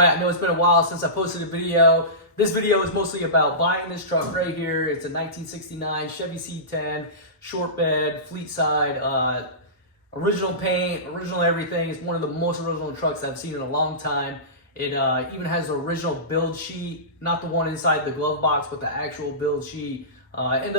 Alright, I know it's been a while since I posted a video. This video is mostly about buying this truck right here. It's a 1969 Chevy C10, short bed, fleet side, original paint, original everything. It's one of the most original trucks I've seen in a long time. It even has the original build sheet, not the one inside the glove box, but the actual build sheet. I'll end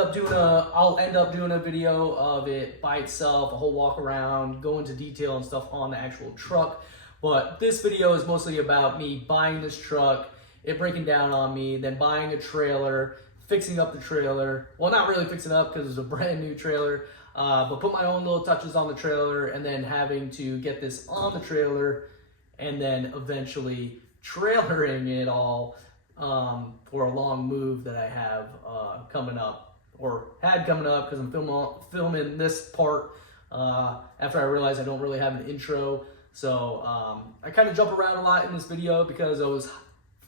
up doing a video of it by itself, a whole walk around, go into detail and stuff on the actual truck. But this video is mostly about me buying this truck, it breaking down on me, then buying a trailer, fixing up the trailer. Well, not really fixing up because it's a brand new trailer, but put my own little touches on the trailer, and then having to get this on the trailer, and then eventually trailering it all for a long move that I have coming up, or had coming up, because I'm filming this part after I realized I don't really have an intro. So I kind of jump around a lot in this video because I was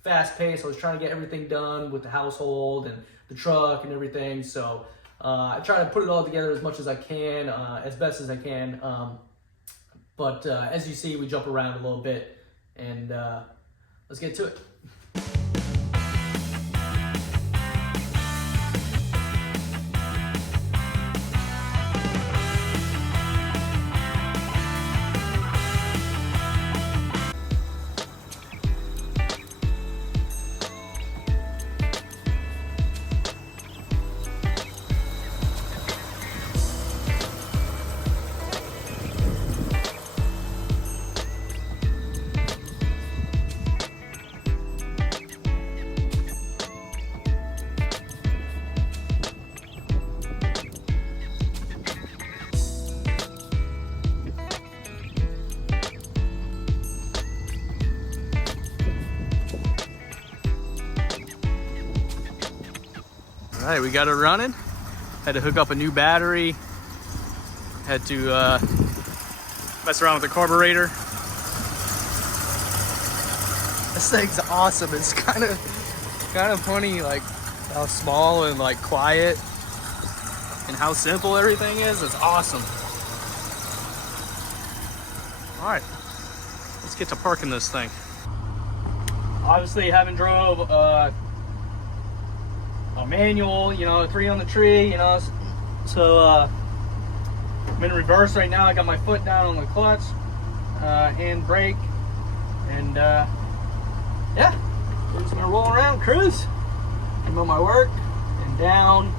fast paced. I was trying to get everything done with the household and the truck and everything. So I try to put it all together as much as I can, as best as I can. But as you see, we jump around a little bit, and let's get to it. All right, we got it running. Had to hook up a new battery. Had to mess around with the carburetor. This thing's awesome. It's kind of funny, like how small and like quiet and how simple everything is. It's awesome. All right, let's get to parking this thing. Obviously, haven't drove a manual, you know, 3 on the tree, you know, so I'm in reverse right now. I got my foot down on the clutch, hand brake, and yeah, we're just gonna roll around, cruise. I'm on my work, and down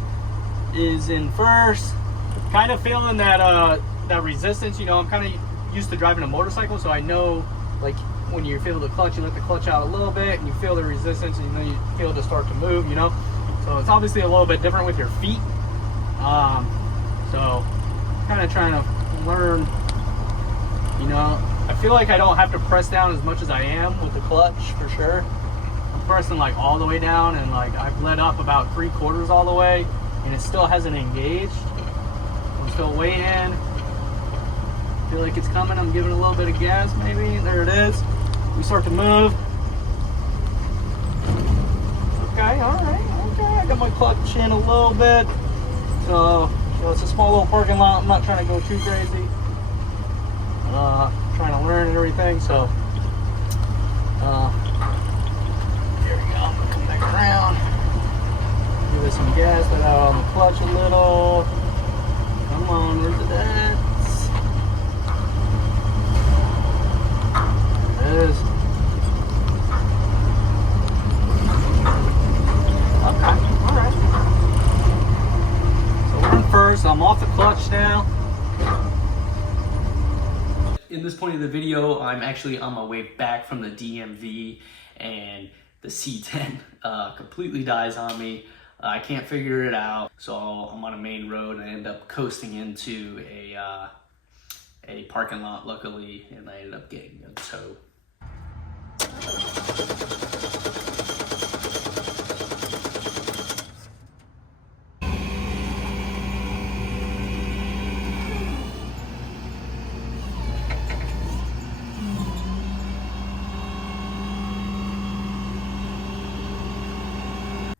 is in first. Kind of feeling that that resistance, you know. I'm kind of used to driving a motorcycle, so I know, like, when you feel the clutch, you let the clutch out a little bit, and you feel the resistance, and then you feel it to start to move, you know. So it's obviously a little bit different with your feet. So kind of trying to learn, you know, I feel like I don't have to press down as much as I am with the clutch, for sure. I'm pressing like all the way down, and like I've let up about 3/4 all the way, and it still hasn't engaged. I'm still waiting. Feel like it's coming. I'm giving a little bit of gas, maybe. There it is. We start to move. Okay, all right. I got my clutch in a little bit, so it's a small little parking lot. I'm not trying to go too crazy. Trying to learn and everything. So here we go. Come back around. Give it some gas. Let out on the clutch a little. Come on, where's it at? There it is. First, I'm off the clutch now. In this point of the video, I'm actually on my way back from the DMV, and the C10 completely dies on me. I can't figure it out, so I'm on a main road, and I end up coasting into a parking lot, luckily, and I ended up getting a tow.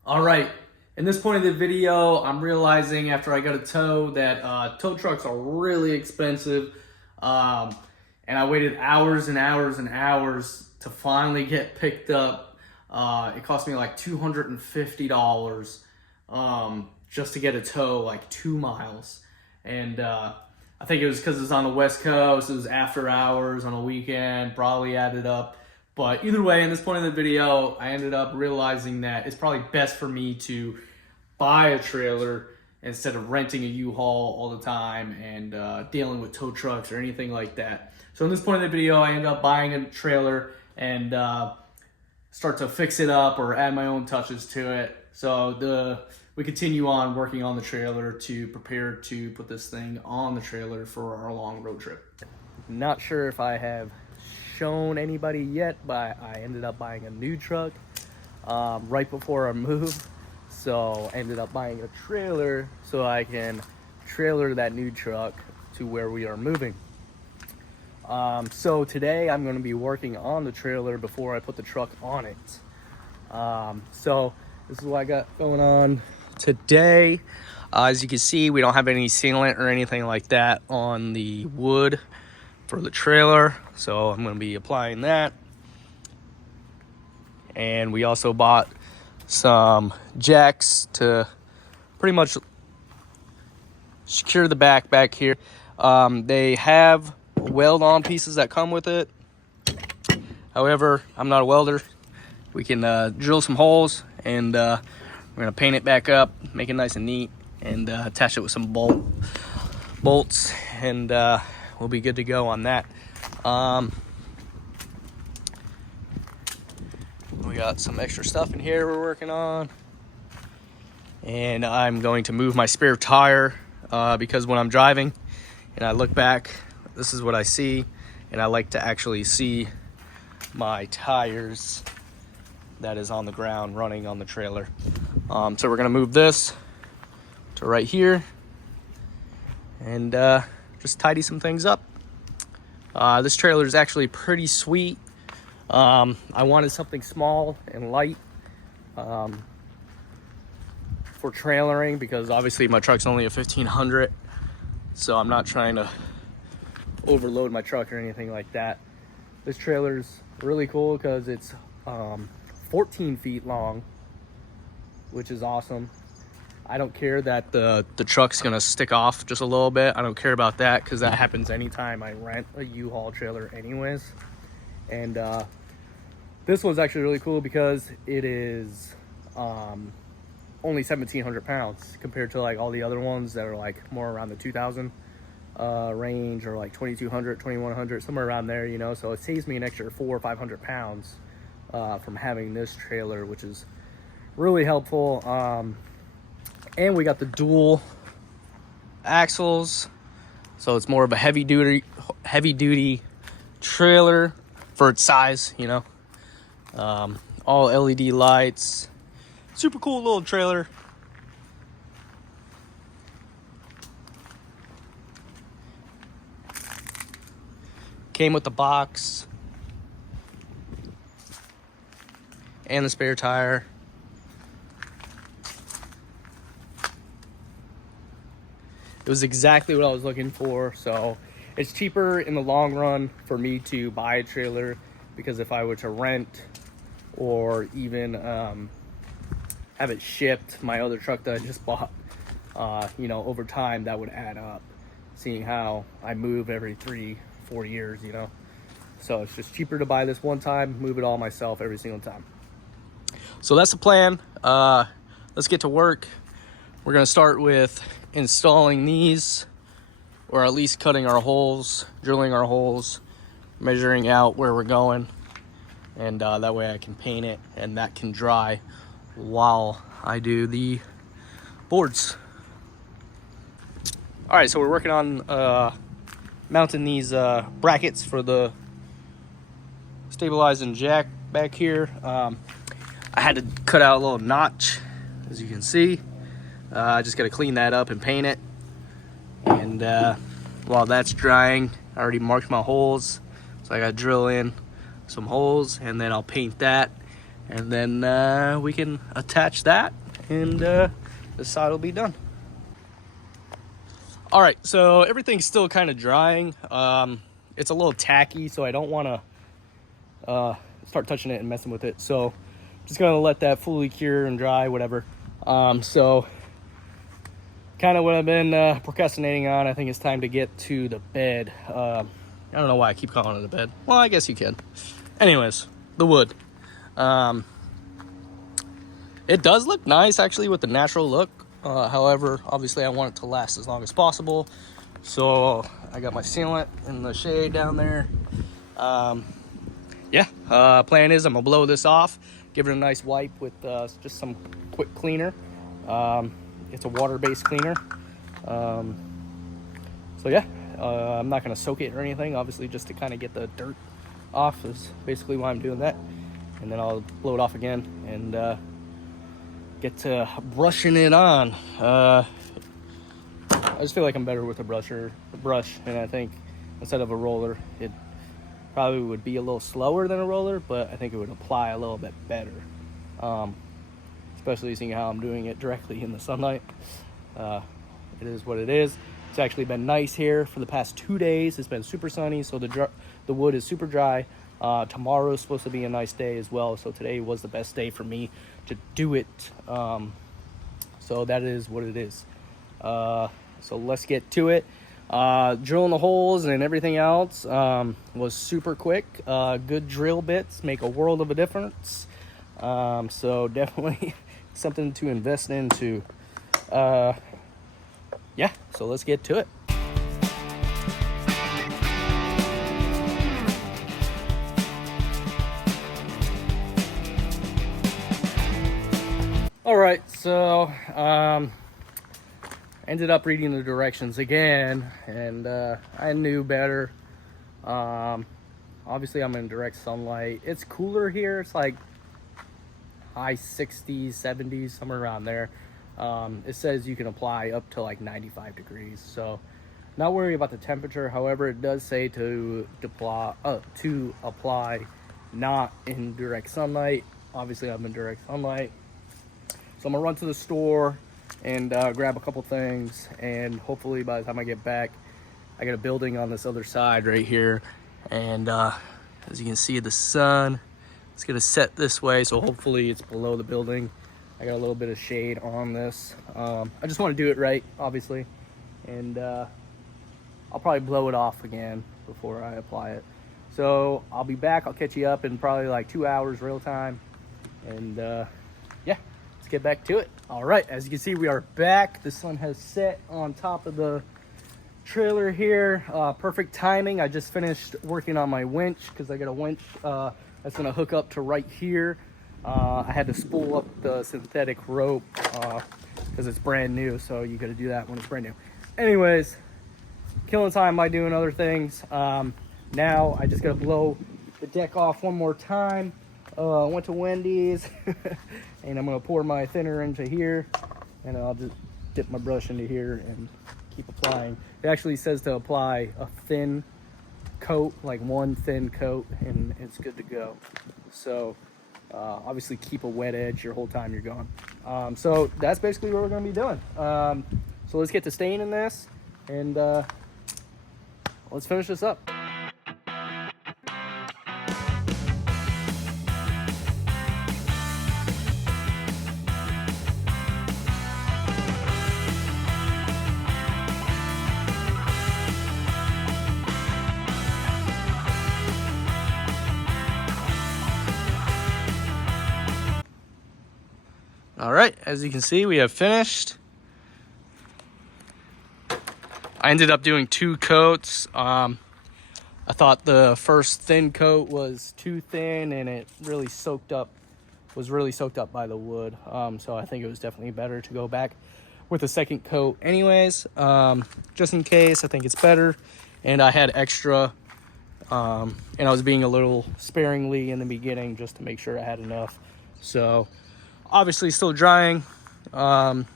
All right, in this point of the video, I'm realizing after I got a tow that tow trucks are really expensive. and I waited hours and hours and hours to finally get picked up. It cost me like $250 just to get a tow like 2 miles. And I think it was because it was on the West Coast, it was after hours on a weekend, probably added up. But either way, in this point in the video, I ended up realizing that it's probably best for me to buy a trailer instead of renting a U-Haul all the time and dealing with tow trucks or anything like that. So in this point in the video, I ended up buying a trailer and start to fix it up or add my own touches to it. So we continue on working on the trailer to prepare to put this thing on the trailer for our long road trip. Not sure if I have shown anybody yet, but I ended up buying a new truck right before our move. So I ended up buying a trailer so I can trailer that new truck to where we are moving. So today I'm going to be working on the trailer before I put the truck on it. So this is what I got going on today. As you can see, we don't have any sealant or anything like that on the wood for the trailer, so I'm going to be applying that. And we also bought some jacks to pretty much secure the back here. They have weld-on pieces that come with it. However, I'm not a welder. We can drill some holes, and we're going to paint it back up, make it nice and neat, and attach it with some bolts, and we'll be good to go on that. We got some extra stuff in here we're working on, and I'm going to move my spare tire because when I'm driving and I look back, this is what I see, and I like to actually see my tires that is on the ground running on the trailer. So we're gonna move this to right here and just tidy some things up. This trailer is actually pretty sweet. I wanted something small and light for trailering because obviously my truck's only a 1500, so I'm not trying to overload my truck or anything like that. This trailer's really cool because it's 14 feet long, which is awesome. I don't care that the truck's gonna stick off just a little bit. I don't care about that because that happens anytime I rent a U-Haul trailer anyways. And this one's actually really cool because it is only 1,700 pounds compared to like all the other ones that are like more around the 2,000 range, or like 2,200, 2,100, somewhere around there, you know. So it saves me an extra 400 or 500 pounds from having this trailer, which is really helpful. And we got the dual axles, so it's more of a heavy duty trailer for its size, you know. All LED lights, super cool little trailer. Came with the box and the spare tire. It was exactly what I was looking for. So it's cheaper in the long run for me to buy a trailer, because if I were to rent or even have it shipped, my other truck that I just bought, you know, over time that would add up, seeing how I move every 3-4 years, you know. So it's just cheaper to buy this one time, move it all myself every single time. So that's the plan. Let's get to work. We're gonna start with installing these, or at least cutting our holes, drilling our holes, measuring out where we're going, and that way I can paint it and that can dry while I do the boards. All right, so we're working on mounting these brackets for the stabilizing jack back here. I had to cut out a little notch, as you can see. I just got to clean that up and paint it. And while that's drying, I already marked my holes, so I got to drill in some holes, and then I'll paint that, and then we can attach that, and the side will be done. All right, so everything's still kind of drying. it's a little tacky, so I don't want to start touching it and messing with it. So just gonna let that fully cure and dry, whatever. So kind of what I've been procrastinating on. I think it's time to get to the bed. I don't know why I keep calling it a bed. Well, I guess you can. Anyways, the wood. It does look nice actually with the natural look. However, obviously I want it to last as long as possible. So I got my sealant in the shade down there. Plan is I'm gonna blow this off, give it a nice wipe with just some quick cleaner. It's a water-based cleaner. I'm not gonna soak it or anything, obviously, just to kind of get the dirt off is basically why I'm doing that. And then I'll blow it off again and get to brushing it on. I just feel like I'm better with a brush, and I think instead of a roller, it probably would be a little slower than a roller, but I think it would apply a little bit better. Especially seeing how I'm doing it directly in the sunlight. It is what it is. It's actually been nice here for the past 2 days. It's been super sunny, so the wood is super dry. Tomorrow is supposed to be a nice day as well, so today was the best day for me to do it. So that is what it is. So let's get to it. Drilling the holes and everything else was super quick. Good drill bits make a world of a difference. So definitely something to invest into. So let's get to it. All right, so ended up reading the directions again, and I knew better. Obviously I'm in direct sunlight. It's cooler here. It's like high 60s, 70s, somewhere around there. It says you can apply up to like 95 degrees, so not worried about the temperature. However, it does say to apply not in direct sunlight. Obviously I'm in direct sunlight, so I'm gonna run to the store and grab a couple things, and hopefully by the time I get back, I got a building on this other side right here, and as you can see, the sun is gonna set this way, so hopefully it's below the building. I got a little bit of shade on this. I just want to do it right, obviously, and I'll probably blow it off again before I apply it. So I'll be back. I'll catch you up in probably like 2 hours real time, and let's get back to it. All right, as you can see, we are back. The sun has set on top of the trailer here. Perfect timing. I just finished working on my winch because I got a winch that's gonna hook up to right here. I had to spool up the synthetic rope because it's brand new, so you gotta do that when it's brand new. Anyways, killing time by doing other things. Now I just gotta blow the deck off one more time. Went to Wendy's and I'm gonna pour my thinner into here, and I'll just dip my brush into here and keep applying. It actually says to apply a thin coat, like one thin coat, and it's good to go. So obviously keep a wet edge your whole time you're gone. So that's basically what we're gonna be doing. So let's get to staining this, and let's finish this up. All right, as you can see, we have finished. I ended up doing 2 coats. I thought the first thin coat was too thin, and it really was really soaked up by the wood. So I think it was definitely better to go back with a second coat anyways, just in case. I think it's better. And I had extra, and I was being a little sparingly in the beginning just to make sure I had enough. So obviously still drying. It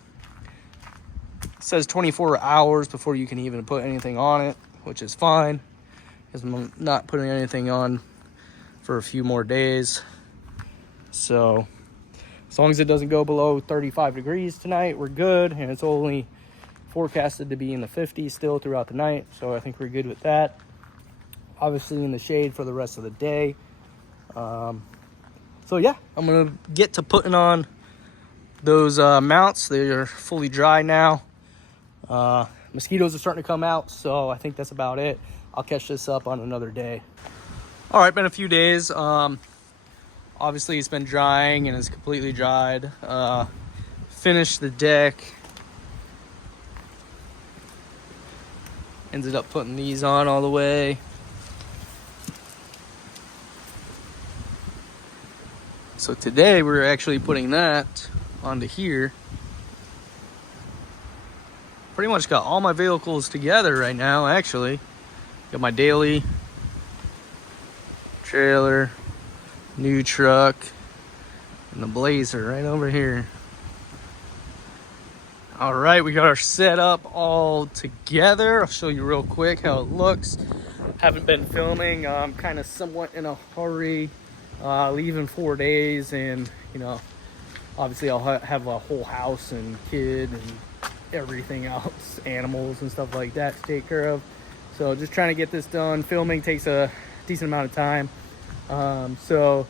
says 24 hours before you can even put anything on it, which is fine, because I'm not putting anything on for a few more days. So as long as it doesn't go below 35 degrees tonight, we're good. And it's only forecasted to be in the 50s still throughout the night, so I think we're good with that. obviously in the shade for the rest of the day. So yeah, I'm gonna get to putting on those mounts. They are fully dry now. Mosquitoes are starting to come out, so I think that's about it. I'll catch this up on another day. All right, been a few days. Obviously it's been drying and it's completely dried. Finished the deck. Ended up putting these on all the way. So today we're actually putting that onto here. Pretty much got all my vehicles together right now, actually. Got my daily, trailer, new truck, and the Blazer right over here. All right, we got our setup all together. I'll show you real quick how it looks. Haven't been filming. I'm kind of somewhat in a hurry. Leaving 4 days, and you know, obviously I'll have a whole house and kid and everything else, animals and stuff like that to take care of. So just trying to get this done. Filming takes a decent amount of time. So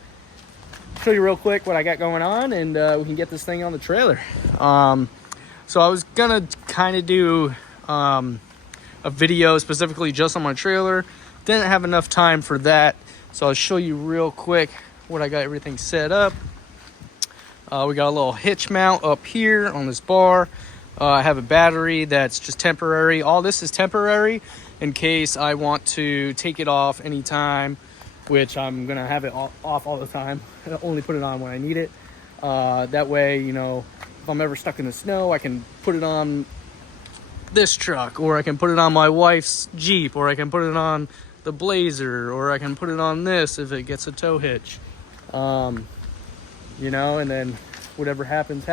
show you real quick what I got going on, and we can get this thing on the trailer. So I was gonna kind of do a video specifically just on my trailer. Didn't have enough time for that. So I'll show you real quick what I got everything set up. We got a little hitch mount up here on this bar. I have a battery that's just temporary. All this is temporary in case I want to take it off anytime, which I'm gonna have it off all the time. I only put it on when I need it. That way, you know, if I'm ever stuck in the snow, I can put it on this truck, or I can put it on my wife's Jeep, or I can put it on the Blazer, or I can put it on this if it gets a tow hitch. You know, and then whatever happens.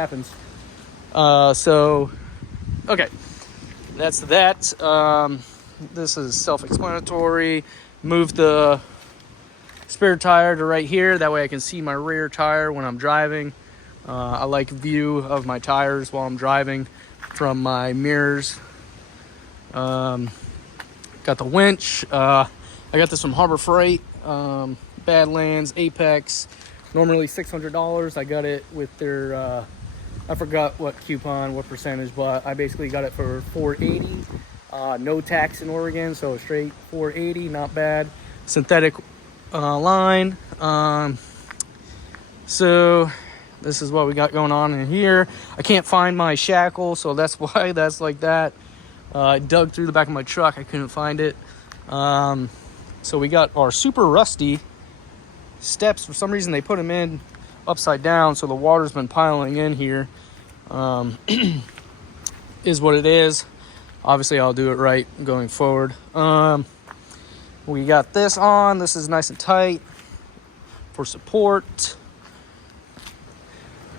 So okay, that's that. This is self-explanatory. Move the spare tire to right here, that way I can see my rear tire when I'm driving. I like view of my tires while I'm driving from my mirrors. Got the winch. I got this from Harbor Freight, Badlands, Apex. Normally $600. I got it with their, I forgot what coupon, what percentage, but I basically got it for $480. No tax in Oregon, so straight $480, not bad. Synthetic line. So this is what we got going on in here. I can't find my shackle, so that's why that's like that. I dug through the back of my truck. I couldn't find it. So we got our super rusty steps. For some reason, they put them in upside down, so the water's been piling in here. Is what it is. Obviously, I'll do it right going forward. We got this on. This is nice and tight for support.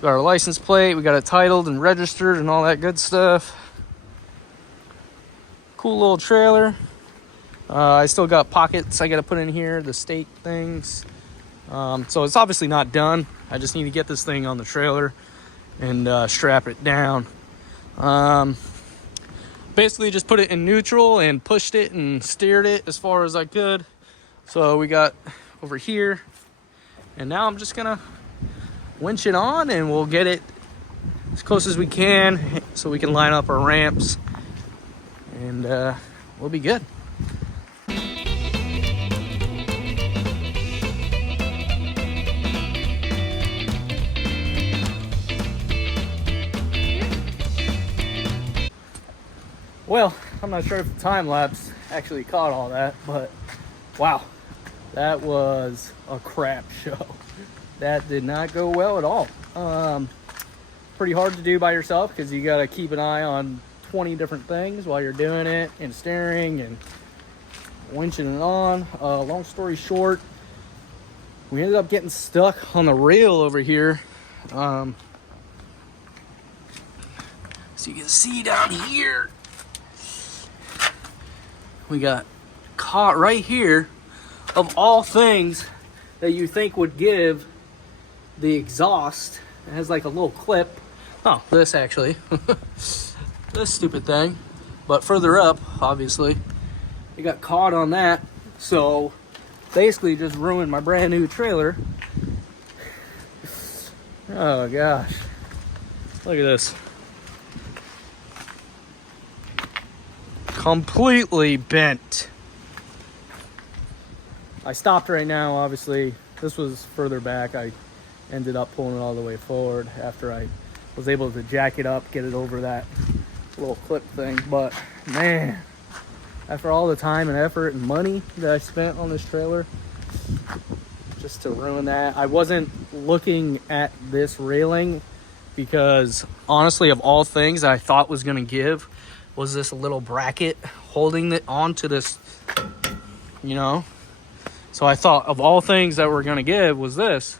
Got our license plate. We got it titled and registered and all that good stuff. Cool little trailer. I still got pockets I got to put in here, the stake things. So it's obviously not done. I just need to get this thing on the trailer and strap it down. Basically just put it in neutral and pushed it and steered it as far as I could. So we got over here, and now I'm just gonna winch it on and we'll get it as close as we can so we can line up our ramps, and we'll be good. Well, I'm not sure if the time lapse actually caught all that, but wow, that was a crap show. That did not go well at all. Pretty hard to do by yourself because you got to keep an eye on 20 different things while you're doing it, and steering and winching it on. Long story short, we ended up getting stuck on the rail over here. So you can see down here, we got caught right here. Of all things that you think would give the exhaust, it has like a little clip. Oh, this actually. This stupid thing. But further up, obviously, we got caught on that. So basically just ruined my brand new trailer. Oh gosh, look at this. Completely bent. I stopped right now, obviously. This was further back. I ended up pulling it all the way forward after I was able to jack it up, get it over that little clip thing. But man, after all the time and effort and money that I spent on this trailer, just to ruin that. I wasn't looking at this railing because honestly, of all things I thought was gonna give was this little bracket holding it onto this, you know. So I thought of all things that were gonna give was this,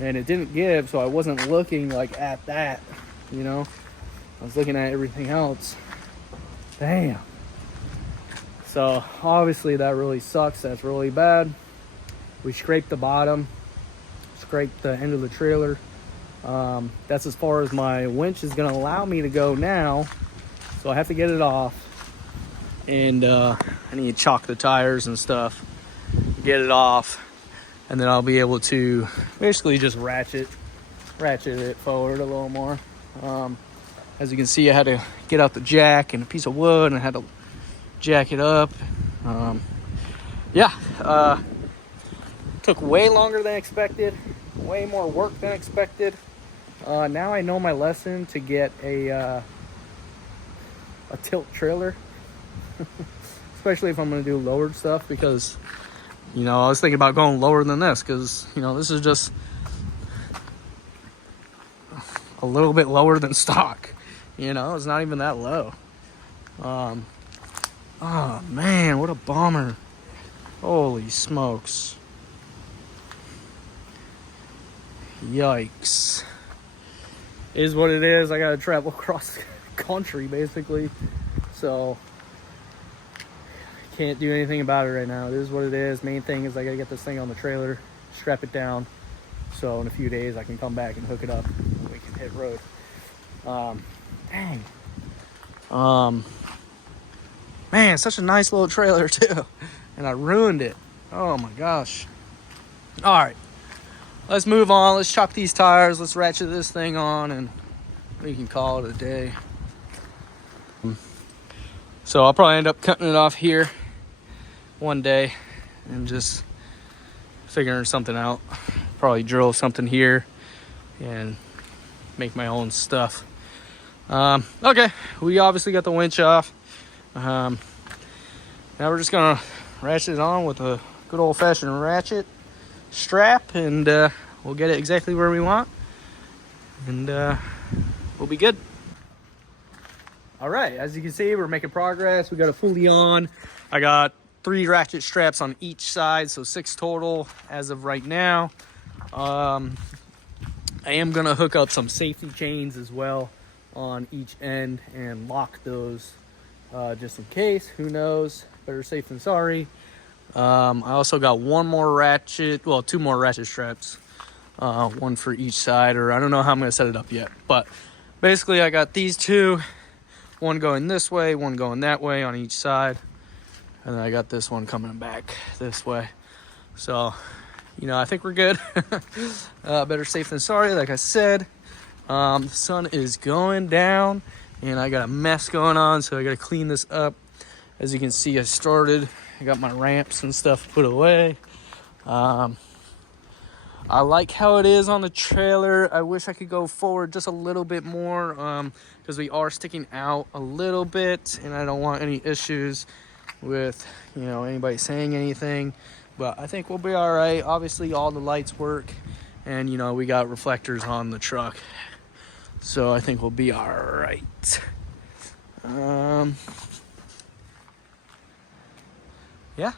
and it didn't give. So I wasn't looking like at that, you know. I was looking at everything else. Damn. So obviously that really sucks. That's really bad. We scraped the bottom, scraped the end of the trailer. That's as far as my winch is gonna allow me to go now. So I have to get it off, and I need to chalk the tires and stuff, get it off, and then I'll be able to basically just ratchet it forward a little more. As you can see, I had to get out the jack and a piece of wood, and I had to jack it up. Took way longer than expected, way more work than expected. Now I know my lesson to get a tilt trailer, especially if I'm going to do lowered stuff, because, you know, I was thinking about going lower than this because, you know, this is just a little bit lower than stock. You know, it's not even that low. Oh man, what a bummer. Holy smokes. Yikes. Is what it is. I gotta travel across the country basically, so can't do anything about it right now. It is what it is. Main thing is I gotta get this thing on the trailer, strap it down, so in a few days I can come back and hook it up and we can hit road. Dang. Man, such a nice little trailer too, and I ruined it. Oh my gosh. All right, let's move on. Let's chop these tires. Let's ratchet this thing on, and we can call it a day. So I'll probably end up cutting it off here one day and just figuring something out. Probably drill something here and make my own stuff. Okay, we obviously got the winch off. Now we're just gonna ratchet it on with a good old-fashioned ratchet strap, and we'll get it exactly where we want, and we'll be good. All right, as you can see, we're making progress. We got it fully on. I got 3 ratchet straps on each side, so 6 total as of right now. I am gonna hook up some safety chains as well on each end and lock those just in case. Who knows? Better safe than sorry. I also got 2 more ratchet straps, one for each side, or I don't know how I'm gonna set it up yet, but basically I got these 2, one going this way, one going that way on each side, and then I got this one coming back this way. So, you know, I think we're good. Better safe than sorry, like I said. The sun is going down, and I got a mess going on, so I got to clean this up. As you can see, I got my ramps and stuff put away. I like how it is on the trailer. I wish I could go forward just a little bit more, because we are sticking out a little bit, and I don't want any issues with, you know, anybody saying anything. But I think we'll be all right. Obviously, all the lights work, and, you know, we got reflectors on the truck, so I think we'll be all right. Yeah,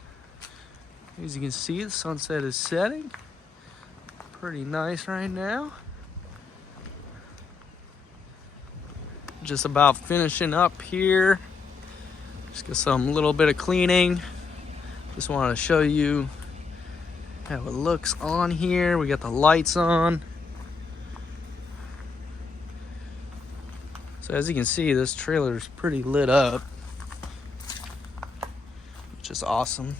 as you can see, the sunset is setting. Pretty nice right now. Just about finishing up here. Just got some little bit of cleaning. Just wanted to show you how it looks on here. We got the lights on. So as you can see, this trailer is pretty lit up, which is awesome.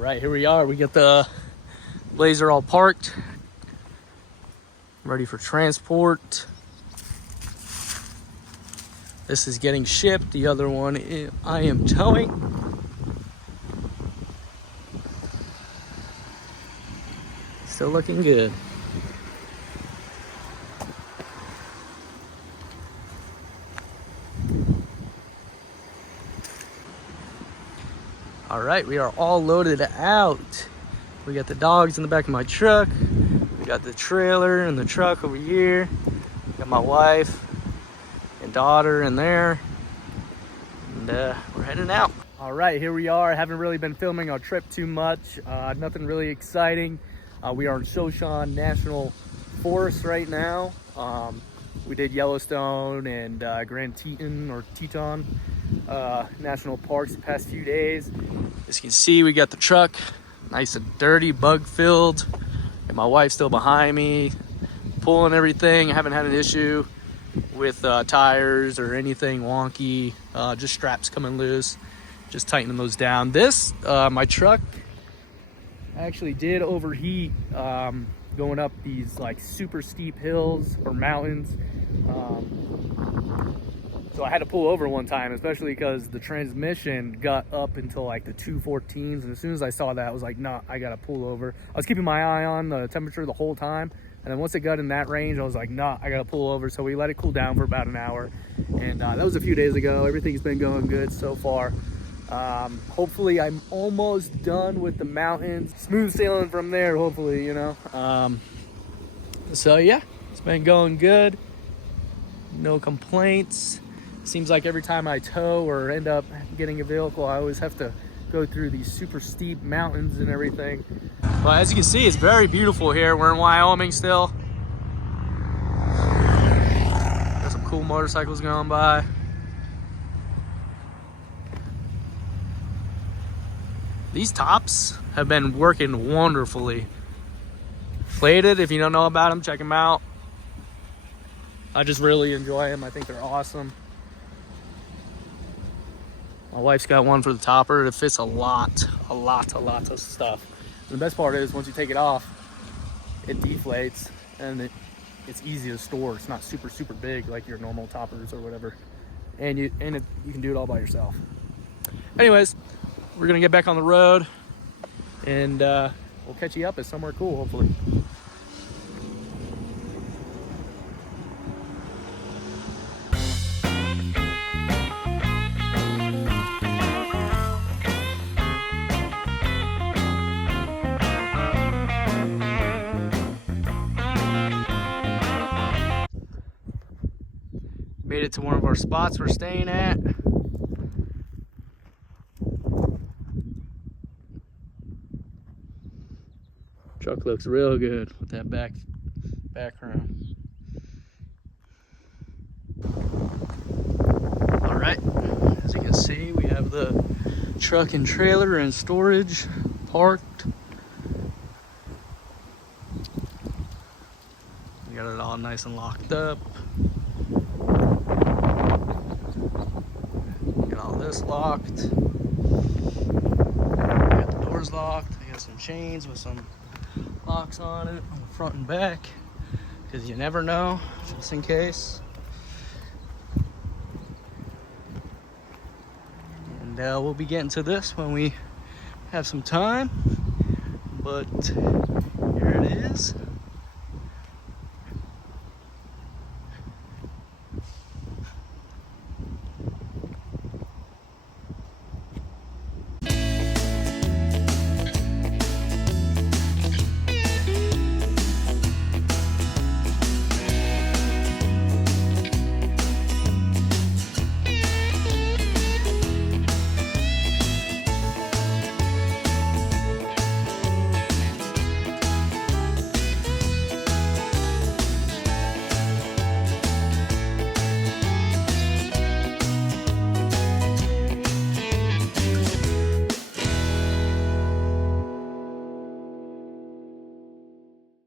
right, here we are. We got the Blazer all parked, ready for transport. This is getting shipped. The other one I am towing. Still looking good. All right, we are all loaded out. We got the dogs in the back of my truck. We got the trailer and the truck over here. Got my wife and daughter in there. And we're heading out. All right, here we are. I haven't really been filming our trip too much. Nothing really exciting. We are in Shoshone National Forest right now. We did Yellowstone and Grand Teton or Teton National Parks the past few days. As you can see, we got the truck nice and dirty, bug filled, and my wife's still behind me pulling everything. I haven't had an issue with tires or anything wonky, just straps coming loose, just tightening those down. This my truck actually did overheat going up these like super steep hills or mountains. So I had to pull over one time, especially because the transmission got up until like the 214s. And as soon as I saw that, I was like, nah, I gotta pull over. I was keeping my eye on the temperature the whole time. And then once it got in that range, I was like, nah, I gotta pull over. So we let it cool down for about an hour. And that was a few days ago. Everything's been going good so far. Hopefully I'm almost done with the mountains. Smooth sailing from there, hopefully, you know. So yeah, it's been going good. No complaints. Seems like every time I tow or end up getting a vehicle, I always have to go through these super steep mountains and everything. Well, as you can see, it's very beautiful here. We're in Wyoming still. Got some cool motorcycles going by. These tops have been working wonderfully. Plated, if you don't know about them, check them out. I just really enjoy them. I think they're awesome. My wife's got one for the topper. It fits a lot of stuff. And the best part is once you take it off, it deflates and it's easy to store. It's not super big like your normal toppers or whatever. And you can do it all by yourself. Anyways, we're gonna get back on the road and we'll catch you up at somewhere cool, hopefully. Made it to one of our spots we're staying at. Truck looks real good with that background. All right, as you can see, we have the truck and trailer and storage parked. We got it all nice and locked up. This locked. We got the doors locked. We got some chains with some locks on it on the front and back, because you never know, just in case. And we'll be getting to this when we have some time, but here it is.